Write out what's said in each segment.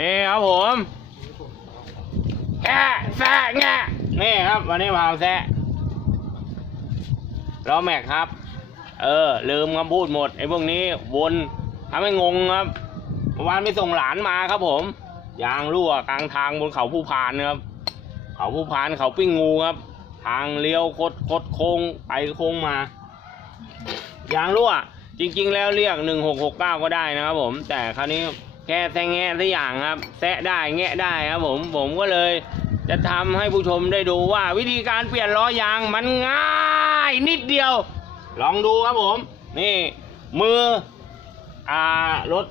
นี่ครับผมแค่แซะแงะนี่ครับ วันนี้พาแซะล้อแม็กครับ เออ ลืมคำพูดหมดไอ้พวกนี้วนทำให้งงครับเมื่อวานไปส่งหลานมาครับผม ยางรั่วกลางทางบนเขาผู้พานครับ เขาผู้พานเขาปิ้งงูครับ ทางเลี้ยวคดคดโค้งไปโค้งมา ยางรั่ว จริง ๆ แล้วเรียกหนึ่งหกหกเก้าก็ได้นะครับผม แต่คราวนี้ แค่แซงแงะสักอย่างครับ แซะได้แงะได้ครับผมผมก็เลย จะทำให้ผู้ชมได้ดูว่า วิธีการเปลี่ยนล้อยางมันง่ายนิดเดียว ลองดูครับผม นี่ มืออ่ารถ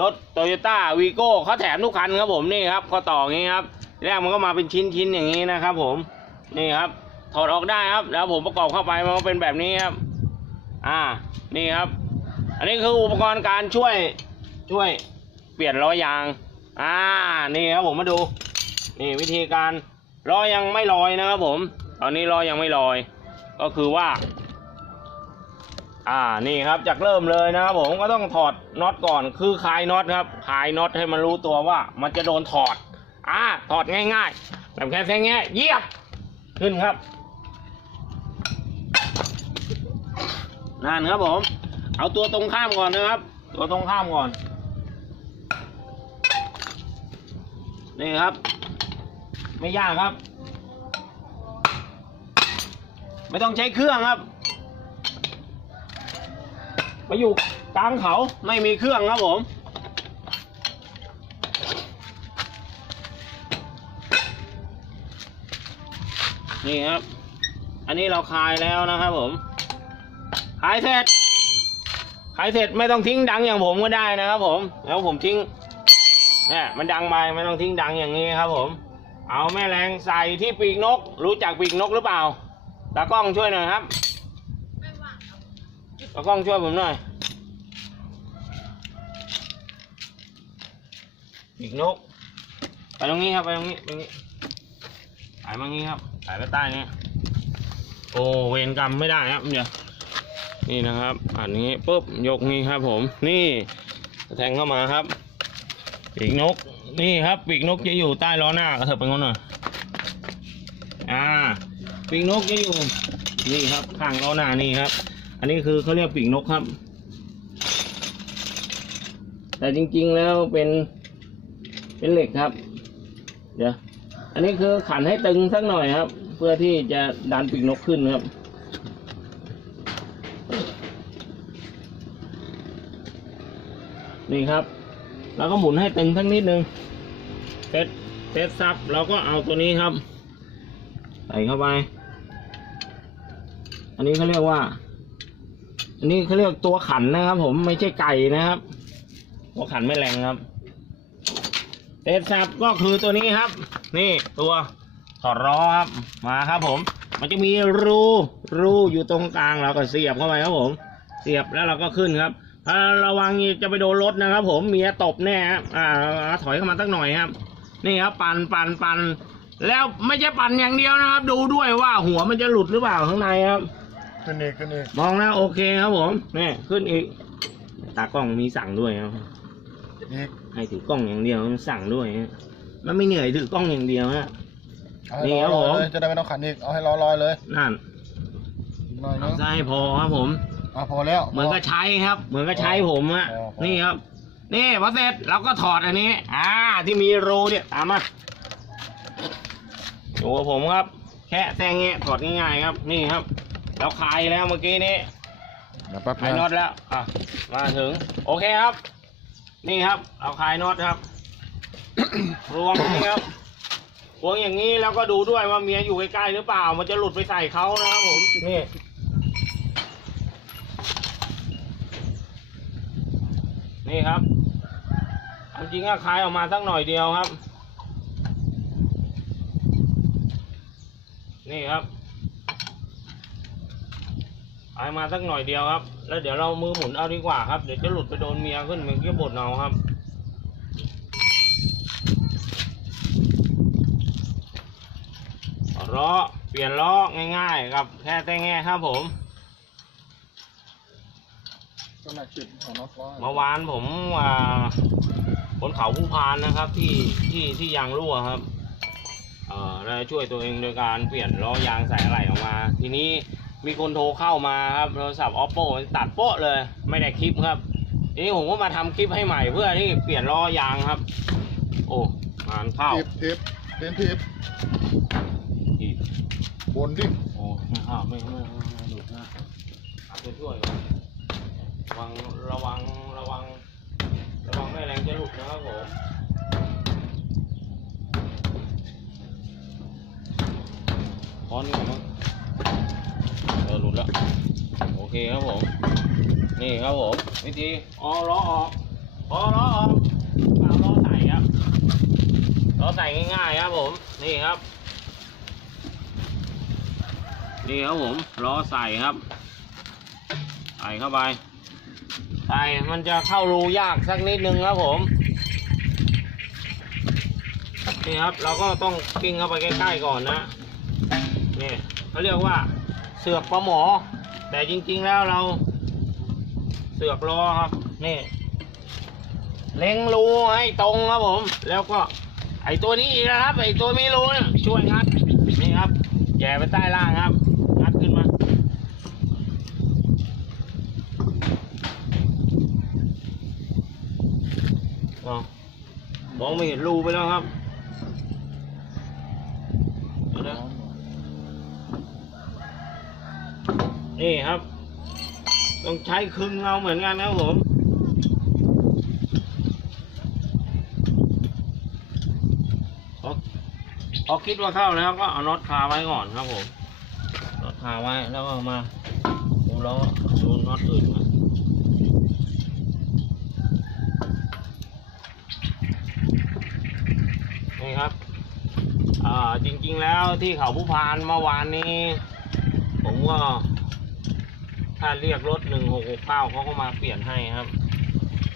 รถโตโยต้าวีโก้เขาแถมทุกคันครับผมนี่ครับเขาต่ออย่างนี้ครับแรกมันก็มาเป็นชิ้นชิ้นอย่างนี้นะครับผมนี่ครับ ถอดออกได้ครับแล้วผมประกอบเข้าไปมันก็เป็นแบบนี้ครับ อ่านี่ครับ อันนี้คืออุปกรณ์การช่วยช่วย เปลี่ยนล้อยาง อ่า นี่ครับผมมาดู นี่วิธีการล้อยังไม่ลอยนะครับผม ตอนนี้ล้อยังไม่ลอย ก็คือว่า อ่า นี่ครับจากเริ่มเลยนะครับผมก็ต้องถอดน็อตก่อน คือคลายน็อตครับ คลายน็อตให้มันรู้ตัวว่า มันจะโดนถอด อ่า ถอดง่ายๆแบบแค่แค่เงี้ยเยียบ ขึ้นครับนั่นครับผม เอาตัวตรงข้ามก่อนนะครับ ตัวตรงข้ามก่อน นี่ครับ ไม่ยากครับ ไม่ต้องใช้เครื่องครับ ไปอยู่กลางเขาไม่มีเครื่องครับผมนี่ครับ อันนี้เราคายแล้วนะครับผมคายเสร็จคายเสร็จไม่ต้องทิ้งดังอย่างผมก็ได้นะครับผม แล้วผมทิ้ง เนี่ยมันดังไปไม่ต้องทิ้งดังอย่างนี้ครับผม เอาแม่แรงใส่ที่ปีกนก รู้จักปีกนกหรือเปล่าตากล้องช่วยหน่อยครับตากล้องช่วยผมหน่อยปีกนกไปตรงนี้ครับไปตรงนี้ไปตรงนี้ถ่ายมางี้ครับถ่ายไปใต้นี้โอ้เวรกรรมไม่ได้ครับเดี๋ยวนี่นะครับอันนี้ปุ๊บยกนี้ครับผมนี่แทงเข้ามาครับ ปีกนก นี่ครับปีกนกจะอยู่ใต้ล้อหน้ากระเถิบไปงนหน่อยอ่าปีกนกจะอยู่ นี่ครับ ข้างล้อหน้านี่ครับ อันนี้คือเขาเรียกปีกนกครับ แต่จริงๆแล้วเป็น เป็นเหล็กครับ เดี๋ยวอันนี้คือขันให้ตึงสักหน่อยครับ เพื่อที่จะดันปีกนกขึ้นครับนี่ครับ แล้วก็หมุนให้ตึงสักนิดนึงเซตเซตซับเราก็เอาตัวนี้ครับ ใส่เข้าไป อันนี้เขาเรียกว่า อันนี้เขาเรียกตัวขันนะครับ ผมไม่ใช่ไก่นะครับ ตัวขันไม่แรงครับเตะสับก็คือตัวนี้ครับ นี่ตัวถอดล้อครับมาครับผม มันจะมีรูรูอยู่ตรงกลางเราก็เสียบเข้าไปครับผม เสียบแล้วเราก็ขึ้นครับ ถ้าระวังจะไปโดนรถนะครับ ผมเมียตบแน่ครับอ่าถอยเข้ามาตั้งหน่อยครับ นี่ครับปันปันปันแล้วไม่ใช่ปั่นอย่างเดียวนะครับ ดูด้วยว่าหัวมันจะหลุดหรือเปล่าข้างในครับขึ้นอีกขึ้นอีกมองแล้วโอเคครับผมนี่ขึ้นอีก ตากล้องมีสั่งด้วยครับอีกให้ถือกล้องอย่างเดียวสั่งด้วยฮะมันไม่เหนื่อยถือกล้องอย่างเดียวฮะเอาให้นี่ครับล้อลอยผมเลยจะได้ไม่ต้องขันอีกเอาให้ล้อลอยเลยนั่นอีกหน่อยนึเอางซะให้พอครับผม อะพอแล้ว เหมือนก็ใช้ครับ เหมือนก็ใช้ผมฮะพอพอ นี่ครับ นี่พอเสร็จเราก็ถอดอันนี้ อ่า ที่มีรูเนี่ยตามมาดูกับผมครับ แค่แซงเงี้ยถอดง่ายๆครับ นี่ครับ เราคลายแล้วเมื่อกี้นี้ เดี๋ยวแป๊บคลายนึงน็อตแล้ว อะ มาถึง โอเคครับ นี่ครับเราคลายน็อตครับ รวงนี่ครับรวงอย่างนี้แล้วก็ดูด้วยว่าเมียอยู่ใกล้ๆหรือเปล่า มันจะหลุดไปใส่เขานะครับผม นี่ นี่ครับอันจริงก็คลายออกมาสักหน่อยเดียวครับ นี่ครับคลายมาสักหน่อยเดียวครับ แล้วเดี๋ยวเรามือหมุนเอาดีกว่าครับ เดี๋ยวจะหลุดไปโดนเมียขึ้นมันก็บ่นเอาครับล้อเปลี่ยนล้อง่ายๆครับแค่แต่แง่ครับผม ก็หนักจิตของน็อตล้อเมื่อวานผมอ่าบนเขาผู้พานนะครับ ที่ที่ที่ยางรั่วครับเอ่อแล้วช่วยตัวเองโดยการเปลี่ยนล้อยางใส่อะไรออกมา ทีนี้มีคนโทรเข้ามาครับโทรศัพท์ oppo ตัดโป๊ะเลย ไม่ได้คลิปครับทีนี้ผมก็มาทำคลิปให้ใหม่เพื่อที่เปลี่ยนล้อยางครับ โอ้งานเข้าทิปทิปเป็นทิปอีกบนดิโอ้ไม่เข้าไม่ไม่ไม่ไม่หลุดนะเอาไปช่วยก่อน ระวังระวังระวัง ระวังแม่แรงจะหลุดนะครับผมพอนี่ก่อนมั้งเออหลุดแล้วโอเคครับผมนี่ครับผมวิธีอ๋อล้อออกพอล้อออกเอาล้อใส่ครับล้อใส่ง่ายๆครับผมนี่ครับนี่ครับผมล้อใส่ครับใส่เข้าไป ใส่มันจะเข้ารูยากสักนิดนึงครับผมนี่ครับเราก็ต้องกิ้งเข้าไปใกล้ๆก่อนนะนี่เขาเรียกว่าเสือกปลาหมอ แต่จริงๆแล้วเรา เสือกล้อครับนี่เล็งรูให้ตรงครับผม แล้วก็ ไอตัวนี้นะครับไอตัวไม่รู้ช่วยงัดนี่ครับแย่ไปใต้ล่างครับงัดขึ้นมา มองไม่เห็นรูไปแล้วครับนี่ครับ ต้องใช้ครึ่งเงาเหมือนกันนะครับผมพออคิดว่าเข้าแล้วก็เอาน็อตคาไว้ก่อนครับผมน็อตคาไว้แล้วก็มาดูล้อดูน็อตอื่นมานี่ครับ อ่า จริง ๆ แล้วที่เขาผู้พานเมื่อวานนี้ ผมก็ถ้าเรียกรถหนึ่งหกหกเก้าเขาก็มาเปลี่ยนให้ครับ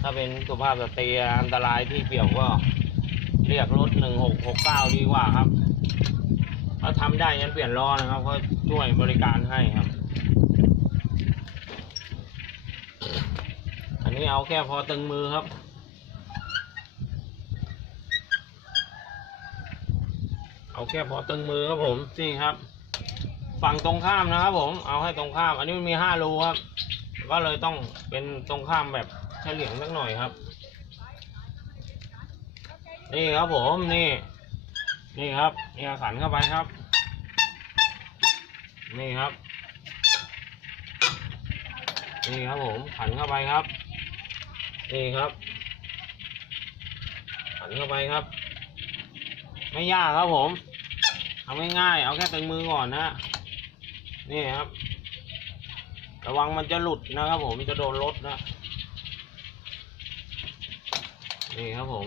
ถ้าเป็นสุภาพสตรีอันตรายที่เปี่ยวก็เรียกรถหนึ่งหกหกเก้าดีกว่าครับถ้าทำได้งั้นเปลี่ยนล้อนะครับเขาช่วยบริการให้ครับ อันนี้เอาแค่พอตึงมือครับ เอาแค่พอตึงมือครับผมนี่ครับ ฝั่งตรงข้ามนะครับ ผม เอาให้ตรงข้าม อันนี้มันมีห้ารูครับ ก็เลยต้องเป็นตรงข้ามแบบเฉลี่ยงสักหน่อยครับ นี่ครับผมนี่ นี่ครับนี่ขันเข้าไปครับ นี่ครับ นี่ครับผมขันเข้าไปครับ นี่ครับขันเข้าไปครับ ไม่ยากครับผมทำง่ายๆเอาแค่ตึงมือก่อนนะ นี่ครับ ระวังมันจะหลุดนะครับผมจะโดนรถนะ นี่ครับผม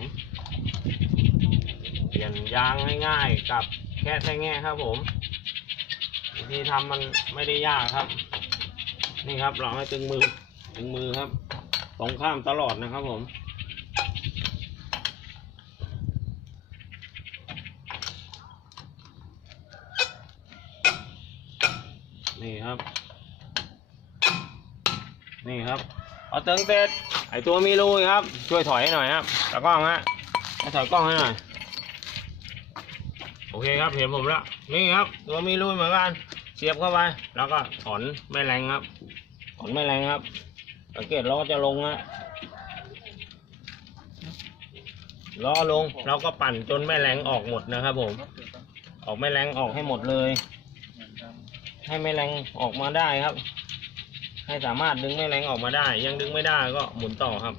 เปลี่ยนยางง่ายๆกับแค่แท่แง่ครับผมวิธีทำมันไม่ได้ยากครับ นี่ครับเราให้ตึงมือตึงมือครับ ตรงข้ามตลอดนะครับผม นี่ครับ นี่ครับ เอาตึงเสร็จไอตัวมีรูครับ ช่วยถอยให้หน่อยครับตากล้องฮะให้ถอยกล้องให้หน่อย โอเคครับเห็นผมแล้วนี่ครับ ตัวมีรูเหมือนกันเสียบเข้าไป แล้วก็ถอนแม่แรงครับ ถอนแม่แรงครับ สังเกตล้อจะลงฮะล้อลงเราก็ปั่นจนแม่แรงออกหมดนะครับผม ออกแม่แรงออกให้หมดเลย ให้แม่แรงออกมาได้ครับ ให้สามารถดึงแม่แรงออกมาได้ ยังดึงไม่ได้ก็หมุนต่อครับ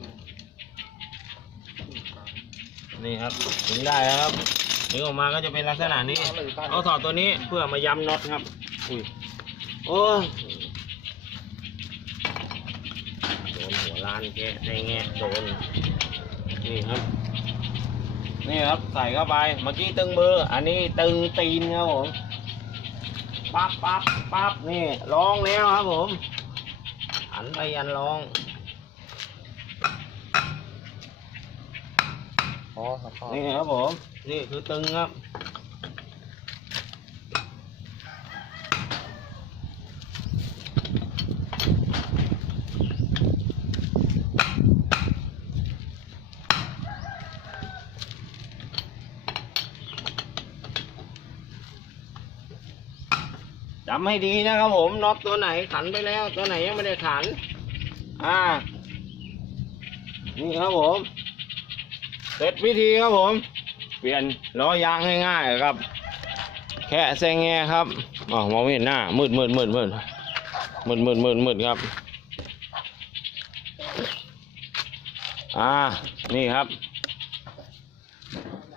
นี่ครับดึงได้แล้วครับดึงออกมาก็จะเป็นลักษณะนี้เอาถอดตัวนี้เพื่อมาย้ำน็อตครับอุ้ยโอ้โดนหัวล้านแกได้แงะโดนนี่ครับนี่ครับใส่เข้าไปเมื่อกี้ตึงมืออันนี้ตึงตีนครับผม ปั๊บปั๊บปั๊บนี่ร้องแล้วครับผมหันไปยันร้องอ๋อครับพ่อนี่ครับผม นี่คือตึงครับ จำให้ดีนะครับผมน็อตตัวไหนขันไปแล้ว ตัวไหนยังไม่ได้ขัน อ่า นี่ครับผม เสร็จวิธีครับผม เปลี่ยนล้อยางง่ายๆครับ แค่แซงแงครับอ๋อมองไม่เห็นหน้า มืดมืดมืดมืดมืดมืดมืดมืดครับ อ่า นี่ครับ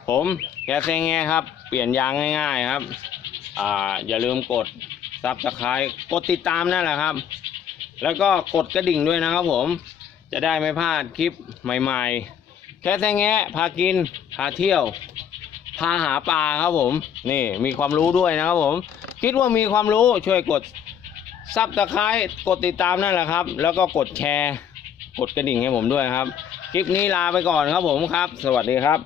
ผมแกแซงแงครับ เปลี่ยนยางง่ายๆครับอ่าอย่าลืมกด ซับสไครต์กดติดตามนั่นแหละครับ แล้วก็กดกระดิ่งด้วยนะครับผม จะได้ไม่พลาดคลิปใหม่ๆ แค่แซงแงะพากิน พาเที่ยว พาหาปลาครับผม นี่มีความรู้ด้วยนะครับผม คิดว่ามีความรู้ช่วยกดซับสไครต์กดติดตามนั่นแหละครับ แล้วก็กดแชร์ กดกระดิ่งให้ผมด้วยครับ คลิปนี้ลาไปก่อนครับผมครับ สวัสดีครับ